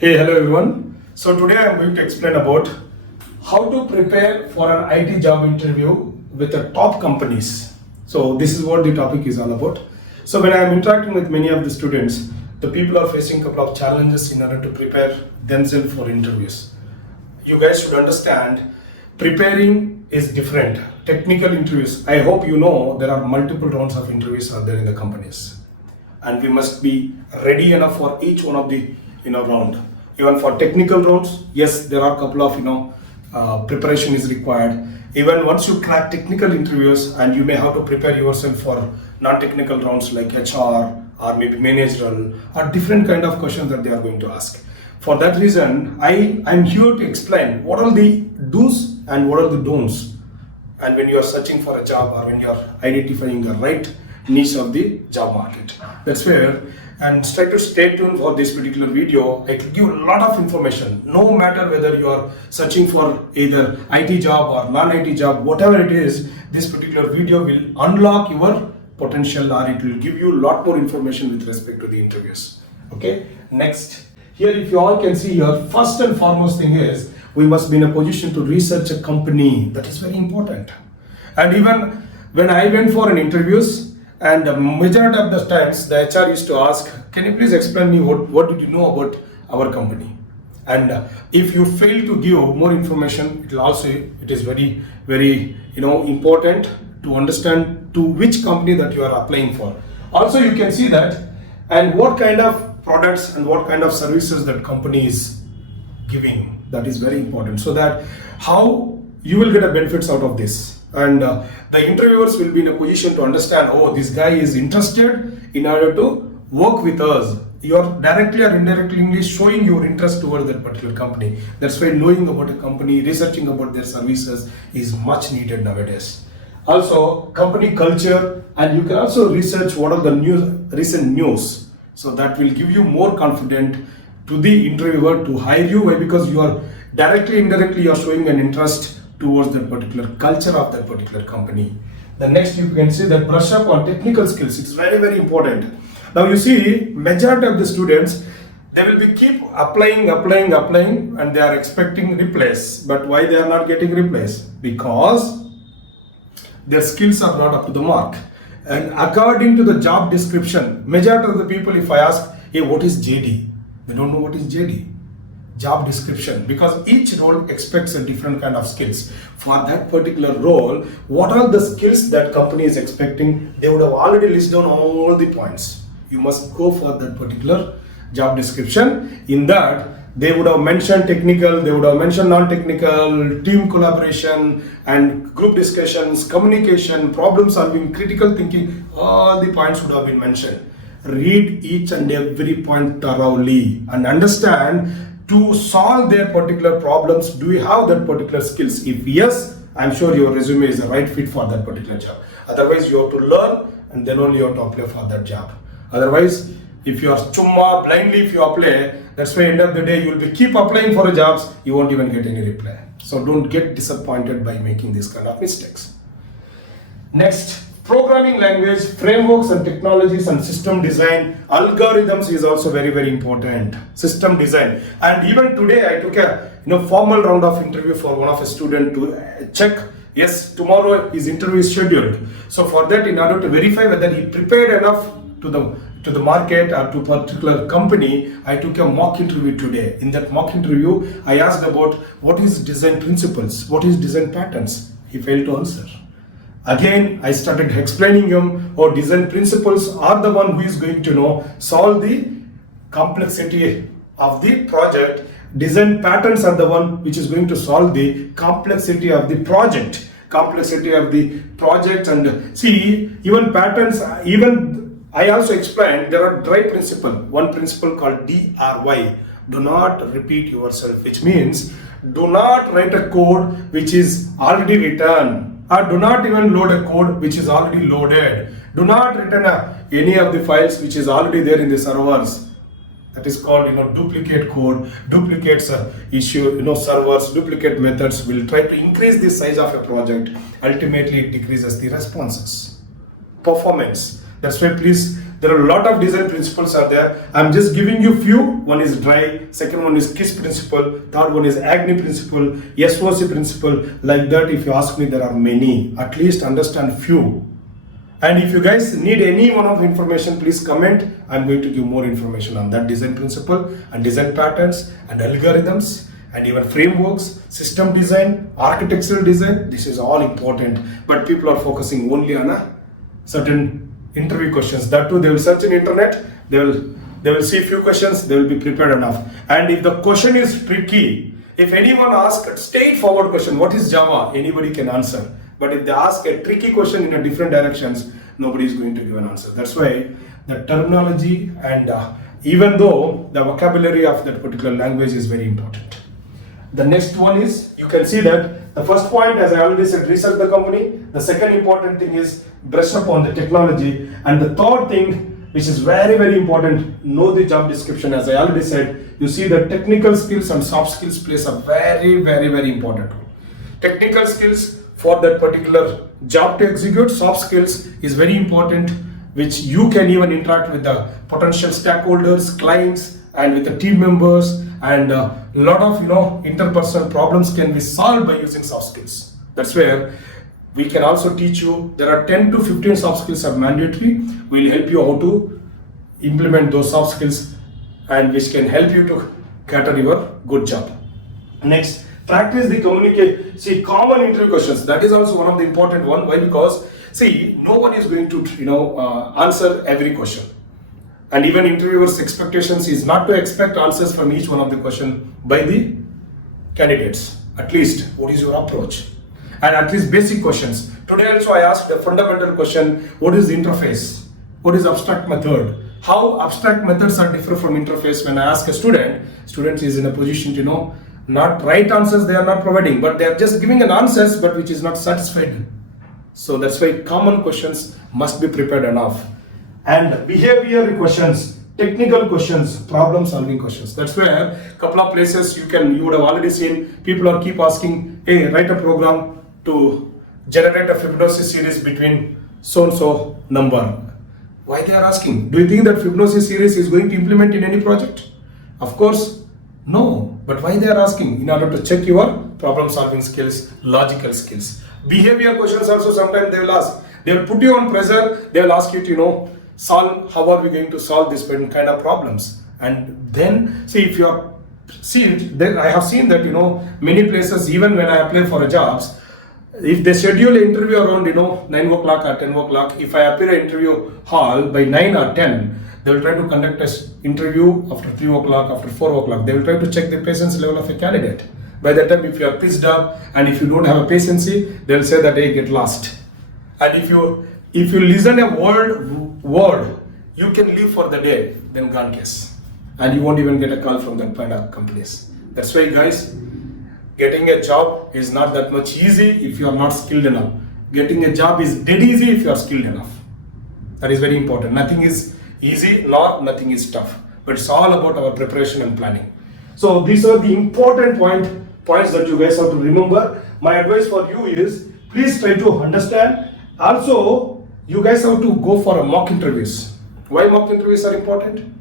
Hey, hello everyone. So today I am going to explain about how to prepare for an IT job interview with the top companies. So this is what the topic is all about. So when I am interacting with many of the students, the people are facing a couple of challenges in order to prepare themselves for interviews. You guys should understand, preparing is different. Technical interviews, I hope you know there are multiple rounds of interviews are there in the companies. And we must be ready enough for each one of the round. Even for technical rounds, yes, there are a couple of preparation is required. Even once you crack technical interviews, and you may have to prepare yourself for non-technical rounds like HR or maybe managerial or different kind of questions that they are going to ask. For that reason, I'm here to explain what are the do's and what are the don'ts. And when you are searching for a job or when you are identifying the right niche of the job market. That's where, and try to stay tuned for this particular video. I will give a lot of information, no matter whether you are searching for either IT job or non-IT job, whatever it is, this particular video will unlock your potential, or it will give you a lot more information with respect to the interviews. Okay, next. Here, if you all can see here, first and foremost thing is, we must be in a position to research a company. That is very important. And even when I went for an interviews, and the majority of the times the HR used to ask, can you please explain me what did you know about our company? And if you fail to give more information, it is very, very important to understand to which company that you are applying for. Also, you can see that and what kind of products and what kind of services that company is giving. That is very important, so that how you will get a benefits out of this. And the interviewers will be in a position to understand, oh, this guy is interested in order to work with us. You are directly or indirectly showing your interest towards that particular company. That's why knowing about a company, researching about their services is much needed nowadays. Also, company culture, and you can also research what are the recent news. So that will give you more confidence to the interviewer to hire you. Why? Because you are directly, indirectly, you are showing an interest towards that particular culture of that particular company. The next, you can see that brush up on technical skills. It's very, very important. Now you see, majority of the students, they will be keep applying, and they are expecting replace. But why they are not getting replaced? Because their skills are not up to the mark. And according to the job description, majority of the people, if I ask, hey, what is JD? They don't know what is JD. Job description, because each role expects a different kind of skills. For that particular role, what are the skills that company is expecting? They would have already listed down all the points. You must go for that particular job description. In that, they would have mentioned technical, they would have mentioned non-technical, team collaboration and group discussions, communication, problem solving, critical thinking, all the points would have been mentioned. Read each and every point thoroughly and understand to solve their particular problems. Do you have that particular skills? If yes, I'm sure your resume is the right fit for that particular job. Otherwise, you have to learn and then only you have to apply for that job. Otherwise, if you are chumma, blindly if you apply, that's why end of the day you will be keep applying for jobs, you won't even get any reply. So don't get disappointed by making these kind of mistakes. Next, programming language, frameworks and technologies and system design, algorithms is also very, very important. System design. And even today I took a formal round of interview for one of a student to check, yes, tomorrow his interview is scheduled. So for that, in order to verify whether he prepared enough to the market or to particular company, I took a mock interview today. In that mock interview, I asked about what is design principles, what is design patterns. He failed to answer. Again, I started explaining him, design principles are the one who is going to solve the complexity of the project. Design patterns are the one which is going to solve the complexity of the project. And see, even patterns, even I also explained there are dry principle. One principle called DRY. Do not repeat yourself, which means do not write a code which is already written. Or do not even load a code which is already loaded. Do not return any of the files which is already there in the servers. That is called duplicate code, duplicates servers, duplicate methods will try to increase the size of a project. Ultimately, it decreases the responses, performance. That's why please There are a lot of design principles are there. I'm just giving you few. One is dry, second one is KISS principle, third one is Agni principle, SOC principle. Like that, if you ask me, there are many. At least understand few. And if you guys need any one of information, please comment. I'm going to give more information on that design principle and design patterns and algorithms and even frameworks, system design, architectural design. This is all important, but people are focusing only on a certain interview questions. That too, they will search in internet, they will see a few questions, they will be prepared enough. And if the question is tricky, if anyone asks a straightforward question, what is Java? Anybody can answer. But if they ask a tricky question in a different directions, nobody is going to give an answer. That's why the terminology and even though the vocabulary of that particular language is very important. The next one is, you can see that the first point, as I already said, research the company. The second important thing is brush up on the technology. And the third thing, which is very, very important, know the job description. As I already said, you see the technical skills and soft skills plays a very, very, very important role. Technical skills for that particular job to execute, soft skills is very important, which you can even interact with the potential stakeholders, clients, and with the team members, and a lot of interpersonal problems can be solved by using soft skills. That's where we can also teach you. There are 10 to 15 soft skills are mandatory. We'll help you how to implement those soft skills, and which can help you to cater your good job. Next, practice the communication. See, common interview questions. That is also one of the important one. Why? Because see, no one is going to answer every question. And even interviewers' expectations is not to expect answers from each one of the question by the candidates. At least, what is your approach? And at least basic questions. Today also I asked a fundamental question, what is the interface? What is abstract method? How abstract methods are different from interface? When I ask a student is in a position to know, not right answers they are not providing, but they are just giving an answers, but which is not satisfied. So that's why common questions must be prepared enough. And behavior questions, technical questions, problem solving questions. That's where a couple of places you would have already seen people are keep asking, hey, write a program to generate a Fibonacci series between so and so number. Why they are asking? Do you think that Fibonacci series is going to implement in any project? Of course, no. But why they are asking? In order to check your problem solving skills, logical skills. Behavior questions also sometimes they will ask. They will put you on pressure. They will ask you to solve, how are we going to solve this kind of problems? And then see, if you are then I have seen that many places, even when I apply for a jobs, if they schedule an interview around 9 o'clock or 10 o'clock, if I appear at interview hall by 9 or 10, they will try to conduct an interview after 3 o'clock, after 4 o'clock. They will try to check the patience level of a candidate. By that time, if you are pissed up and if you don't have a patience, they will say that, hey, get lost. And if you listen a word, you can leave for the day, then gone case. And you won't even get a call from that kind of companies. That's why, guys, getting a job is not that much easy if you are not skilled enough. Getting a job is dead easy if you are skilled enough. That is very important. Nothing is easy, nor nothing is tough. But it's all about our preparation and planning. So these are the important points that you guys have to remember. My advice for you is, please try to understand. Also, you guys have to go for a mock interviews. Why mock interviews are important?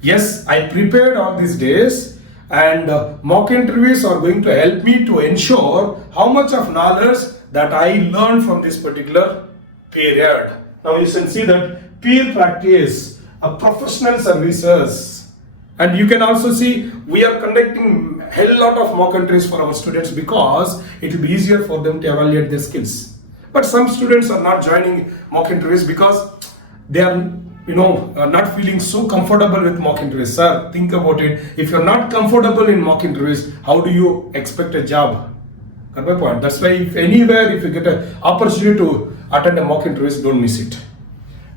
Yes, I prepared all these days, and mock interviews are going to help me to ensure how much of knowledge that I learned from this particular period. Now you can see that peer practice, a professional services, and you can also see we are conducting a hell lot of mock interviews for our students because it will be easier for them to evaluate their skills. But some students are not joining mock interviews because they are not feeling so comfortable with mock interviews. Sir, think about it. If you're not comfortable in mock interviews, how do you expect a job? Got my point? That's why if you get an opportunity to attend a mock interviews, don't miss it.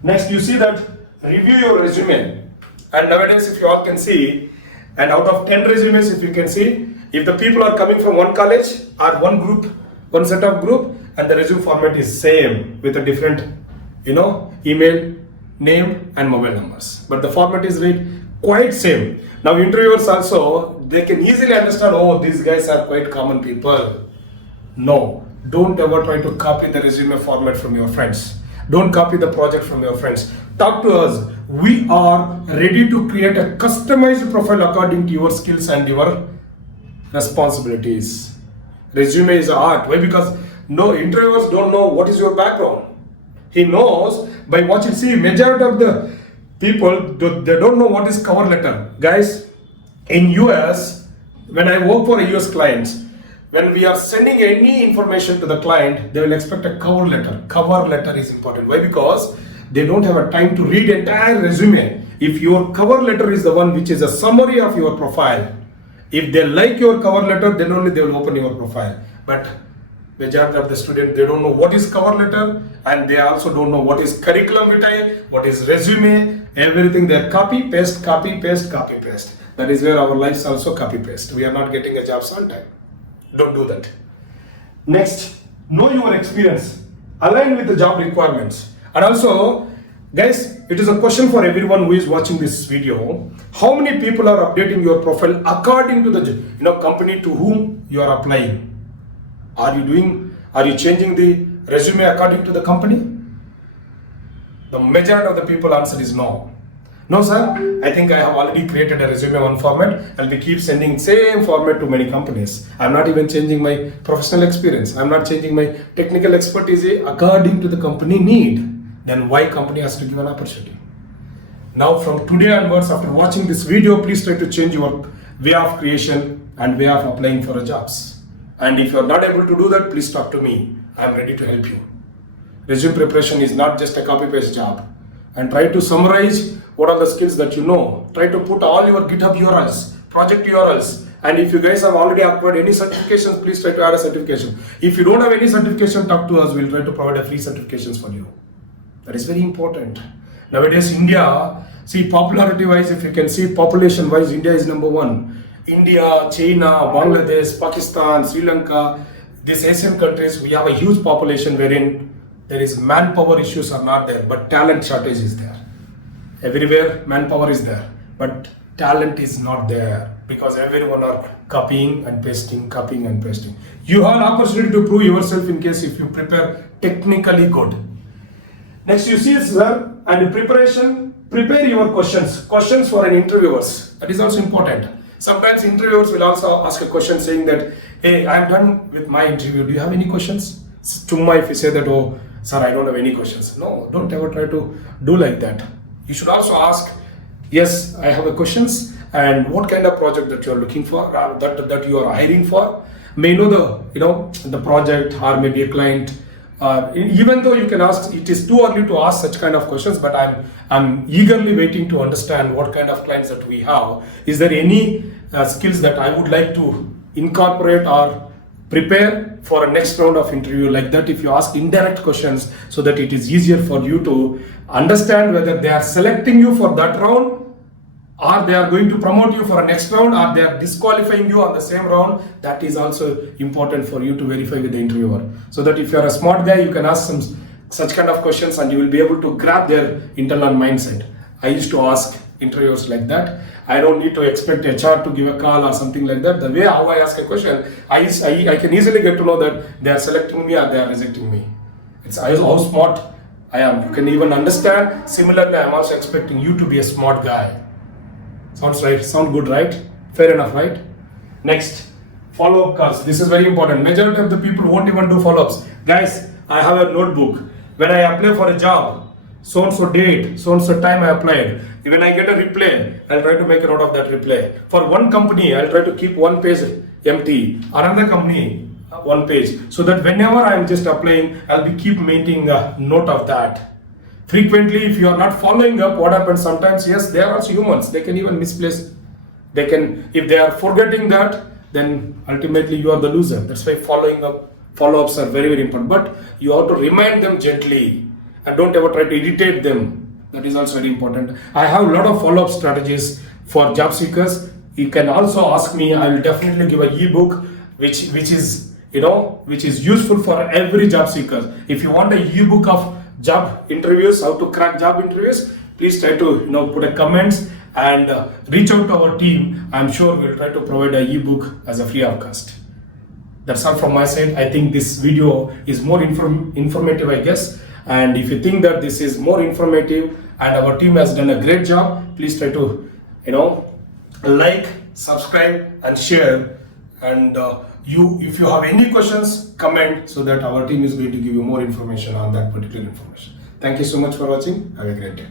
Next, you see that review your resume. And nowadays, if you all can see, and out of 10 resumes, if you can see, if the people are coming from one college or one group, one set of group, and the resume format is same with a different, email, name and mobile numbers, but the format is quite same. Now interviewers also, they can easily understand, oh, these guys are quite common people. No, don't ever try to copy the resume format from your friends. Don't copy the project from your friends. talk to us. We are ready to create a customized profile according to your skills and your responsibilities. Resume is art. Why? Because no interviewers don't know what is your background. He knows by watching. See, majority of the people, they don't know what is cover letter. Guys, in US, when I work for a US clients, when we are sending any information to the client, they will expect a cover letter. Cover letter is important. Why? Because they don't have a time to read entire resume. If your cover letter is the one which is a summary of your profile, if they like your cover letter, then only they will open your profile. But majority of the students, they don't know what is cover letter, and they also don't know what is curriculum vitae, what is resume, everything. They are copy, paste, copy, paste, copy, paste. That is where our lives also copy, paste. We are not getting a job on time. Don't do that. Next, know your experience. Align with the job requirements. And also, guys, it is a question for everyone who is watching this video. How many people are updating your profile according to the company to whom you are applying? Are you changing the resume according to the company? The majority of the people answer is no. No, sir, I think I have already created a resume one format. I'll be keep sending same format to many companies. I'm not even changing my professional experience. I'm not changing my technical expertise according to the company need. Then why company has to give an opportunity? Now from today onwards, after watching this video, please try to change your way of creation and way of applying for jobs. And if you're not able to do that, please talk to me. I'm ready to help you. Resume preparation is not just a copy-paste job. And try to summarize what are the skills that you know. Try to put all your GitHub URLs, project URLs. And if you guys have already acquired any certifications, please try to add a certification. If you don't have any certification, talk to us. We'll try to provide a free certifications for you. That is very important. Nowadays, India, see popularity-wise, if you can see population-wise, India is number one. India, China, Bangladesh, Pakistan, Sri Lanka, these Asian countries, we have a huge population wherein there is manpower issues are not there, but talent shortage is there. Everywhere manpower is there, but talent is not there because everyone are copying and pasting, copying and pasting. You have an opportunity to prove yourself in case if you prepare technically good. Next you see sir, and preparation, prepare your questions for an interviewers. That is also important. Sometimes interviewers will also ask a question saying that, hey, I'm done with my interview. Do you have any questions? Chumma if you say that, oh, sir, I don't have any questions. No, don't ever try to do like that. You should also ask, yes, I have a questions, and what kind of project that you are looking for, that you are hiring for. May know the project or maybe a client. Even though you can ask, it is too early to ask such kind of questions, but I'm eagerly waiting to understand what kind of clients that we have. Is there any skills that I would like to incorporate or prepare for a next round of interview? Like that, if you ask indirect questions, so that it is easier for you to understand whether they are selecting you for that round, or they are going to promote you for a next round, or they are disqualifying you on the same round. That is also important for you to verify with the interviewer. So that if you are a smart guy, you can ask some such kind of questions and you will be able to grab their internal mindset. I used to ask interviewers like that. I don't need to expect HR to give a call or something like that. The way how I ask a question, I can easily get to know that they are selecting me or they are rejecting me. It's how smart I am. You can even understand. Similarly, I am also expecting you to be a smart guy. Sounds right? Sound good, right? Fair enough, right? Next, follow-up calls. This is very important. Majority of the people won't even do follow-ups. Guys, I have a notebook. When I apply for a job, so-and-so date, so-and-so time I applied. When I get a reply, I'll try to make a note of that reply. For one company, I'll try to keep one page empty. Another company, one page. So that whenever I'm just applying, I'll be keep making a note of that. Frequently, if you are not following up, what happens sometimes, yes, they are also humans. They can even misplace. If they are forgetting that, then ultimately you are the loser. That's why follow-ups are very, very important. But you have to remind them gently and don't ever try to irritate them. That is also very important. I have a lot of follow-up strategies for job seekers. You can also ask me. I will definitely give an ebook which is useful for every job seeker. If you want an ebook of job interviews, how to crack job interviews, please try to put a comments and reach out to our team. I'm sure we'll try to provide an ebook as a free of cost. That's all from my side. I think this video is more informative, I guess. And if you think that this is more informative and our team has done a great job. Please try to, like, subscribe, and share. And if you have any questions, comment, so that our team is going to give you more information on that particular information. Thank you so much for watching. Have a great day.